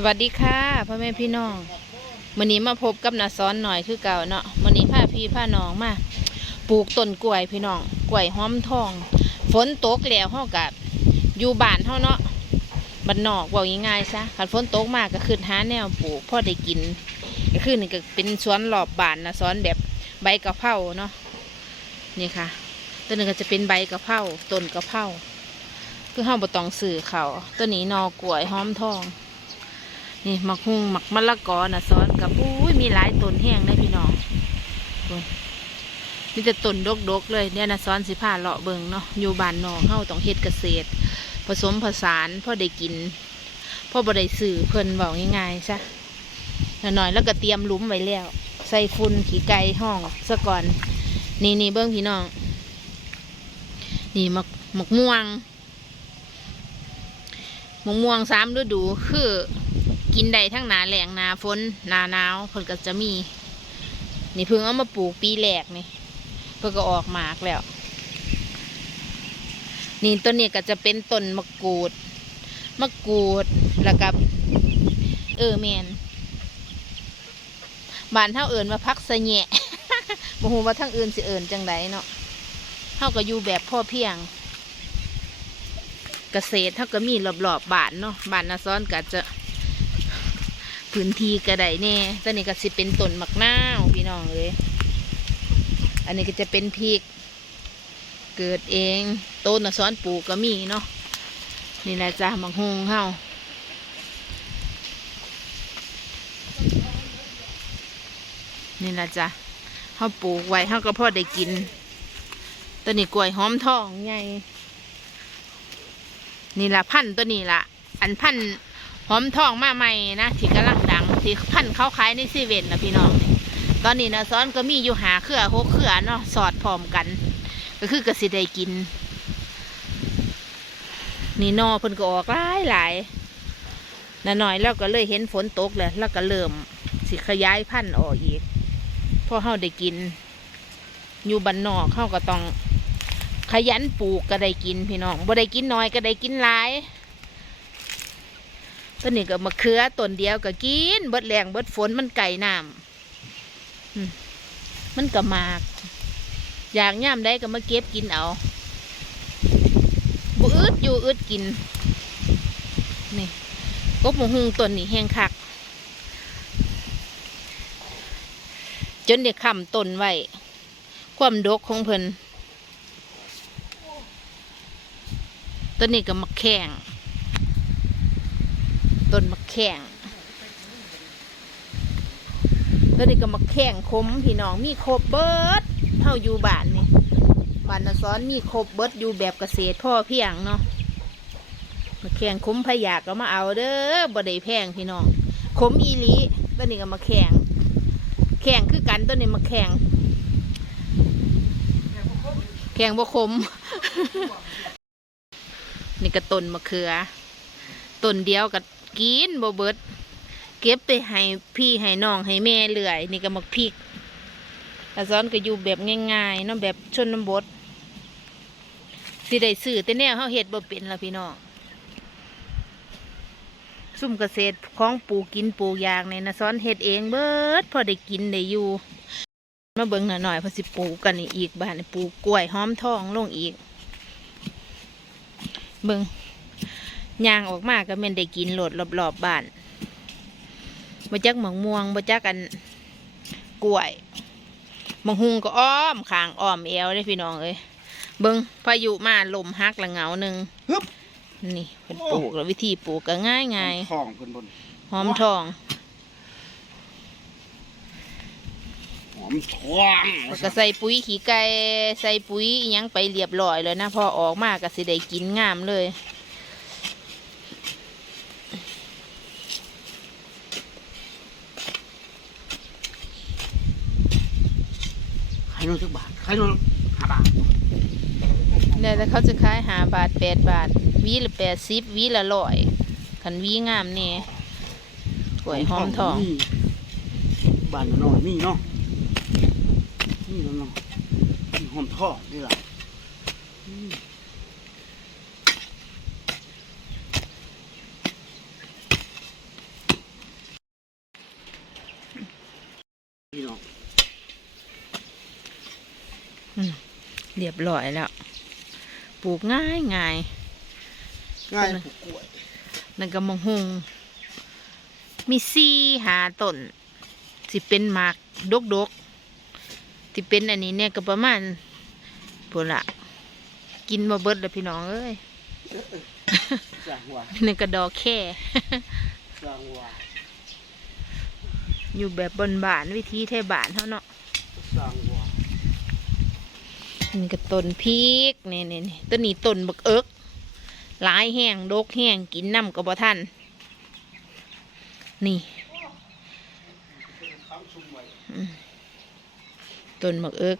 สวัสดีค่ะพ่อแม่พี่น้องวันนี้มาพบกับนาซ้อนหน่อยคือเก่าเนาะวันนี้พาพี่พาน้องมาปลูกต้นกล้วยพี่น้องกล้วยหอมทอง ฝนตกแล้วเฮากับอยู่บ้านเฮาเนาะบ้านนอกว่าง่ายๆซะคันฝนตกมากก็ขึ้นหาแนวปลูกพ่อได้กินก็คือนี่ก็เป็นสวนรอบบ้านนะซ้อนแบบใบกะเพราเนาะนี่ค่ะต้นนึงก็จะเป็นใบกะเพราต้นกะเพราคือเฮาบ่ต้องซื้อเขาต้นนี้นอกล้วยหอมทอง นี่หมักฮุงหมักมะละกอนะซ้อนกับอุ้ยมีหลายต้นแห้งได้พี่น้องโอ้ยมีแต่ต้นดกๆเลยเนี่ยนะซ้อนสิผ้าเลาะเบิงเนาะอยู่บ้านนอกเฮาต้องเฮ็ดเกษตร ผสมผสานพ่อได้กินพ่อบ่ได้สื่อเพิ่นบอกง่ายๆซะหน่อยๆแล้วก็เตรียมหลุมไว้แล้ว ใส่ฝุ่นขี้ไก่ห้องซะก่อนนี่นี่เบิ้งพี่น้อง นี่หมักหมักม่วงหมักม่วงสามฤดูคือ กินได้ทั้งหนาแหลงหนาฝนหนาหนาวเพิ่นก็จะมี นี่เพิ่งเอามาปลูกปีแรกนี่เพิ่นก็ออกหมากแล้ว นี่ต้นนี้ก็จะเป็นต้นมะกรูดมะกรูดแล้วกับเออแมนบ้านเท่าเอิญว่าพักสแหนะบ่ฮู้ว่าทั้งอื่นสิเอิญจังไดเนาะเท่าก็อยู่แบบพ่อเพียง เกษตรเท่าก็มีรอบๆบบ้านเนาะบ้านนาซ้อนก็จะ พื้นที่กระไดแน่ตอนนี้ก็สิเป็นต้นมักนาวพี่น้องเลย อันนี้ก็จะเป็นพริก เกิดเองต้นซ้อนปลูกก็มีเนาะ นี่แหละจ้ามักฮงเฮานี่แหละจ้ะเฮาปลูกไว้เฮาก็พอได้กินตัวนี้กล้วยหอมทองไงนี่ละพันตัวนี้ละอันพันธุ หอมทองมาใหม่นะที่กำลังดังที่พันเขาขายในซีเว่นนะพี่น้องตอนนี้นะซ้อนก็มีอยู่หาเครือหกเครือเนาะสอดพร้อมกัน ก็คือกระสิได้กิน นี่นอเพิ่นก็ออกหลายหลายน่ะหน่อยแล้วก็เลยเห็นฝนตกแล้วแล้วก็เริ่มสิขยายพันธุ์ออกอีกเพราะเฮาได้กิน อยู่บ้านนอกเฮาก็ต้องขยันปลูกก็ได้กินพี่น้องบ่ได้กินน้อยก็ได้กินหลาย ต้นนี้ก็มะเขือต้นเดียวก็กิน เบิดแรงเบิดฝนมันไก่น้ำมันก็มาก อยากย่ามได้ก็มาเก็บกินเอาบ่อึดอยู่อึดกิน นี่กบหมูหงต้นนี้แห้งคัก จนเด็กคำต้นไว้ ความดกของเพิ่นต้นนี้ก็มาแข่ง แข่งต้นนี้ก็มะแข่งคมพี่น้องมีครบเบิดเท่าอยู่บ้านนี่บ้านนซ้อนมีครบเบิดอยู่แบบเกษตรพ่อเพียงเนาะมะแข่งคมพะยากก็มาเอาเด้อบ่ได้แพงพี่น้องคมอีลีต้นนี้ก็มาแข่งแข่งคือกันต้นนี้มาแข่งแข่งบ่คม นี่ก็ต้นมะเขือต้นเดียวกับ กินบ่เบิด เก็บไปให้พี่ให้น้องให้แม่เลื่อย นี่ก็มักพริกอาซ้อนก็อยู่แบบง่ายๆเนาะแบบชนบทสิได้ซื้อแต่แนวเฮาเฮ็ดบ่เป็นละพี่น้องซุ่มเกษตรของปลูกกินปลูกยางเนี่ยนะซ้อนเฮ็ดเองเบิด พอได้กินได้อยู่ มาเบิ่งหน่อยๆพอสิปลูกกันอีกบ้านปลูกกล้วยหอมทองลงอีก เบิ่ง ย่างออกมาก็แม่นได้กินโหลดรอบๆบบ้านบ่จักหมองม่วงบ่จักอันกล้วยหมองหุงก็อ้อมข้างอ้อมเอวเลยพี่น้องเอ้ยเบิ่งพายุมาลมฮักละเหงาหนึ่งฮึบนี่เพิ่นปลูกแล้ววิธีปลูกก็ง่ายง่ายทองเพิ่นบนๆหอมทองหอมทองแล้วก็ใส่ปุ๋ยขี้ไก่ใส่ปุ๋ยอิหยังไปเรียบร้อยเลยนะพอออกมาก็สิได้กินงามเลยายโน่นสักบาทขายโน่นห้าบาทเนี่ยแต่เขาจะขายหาบาทแปดบาทหวีละแปดสิบวีละร้อยขันหวีงามนี่กล้วยหอมทองนี่บ้านน้อยๆนี่เนาะนี่เนาะนี่หอมทองนี่ล่ะอืม เรียบร้อยแล้ว ปลูกง่ายง่ายง่ายปลูกกล้วยนั่นก็มะฮุงมีซี่หาต้นสิเป็นหมากดกดกๆที่เป็นอันนี้เนี่ยก็ประมาณปุ่นละกินมาเบิดแล้วพี่น้องเอ้ยสร้างว่านี่ก็ดอกแค่สร้างว่าอยู่แบบบนบานๆวิธีไทยบานเท่าเนาะสร้างว่า นี่ก็ต้นพริกนี่นี่นี่ต้นนี้ต้นบักเอิกหลายแห้งโดกแห้งกินน้ำก็บ่ทันนี่ต้นบักเอิก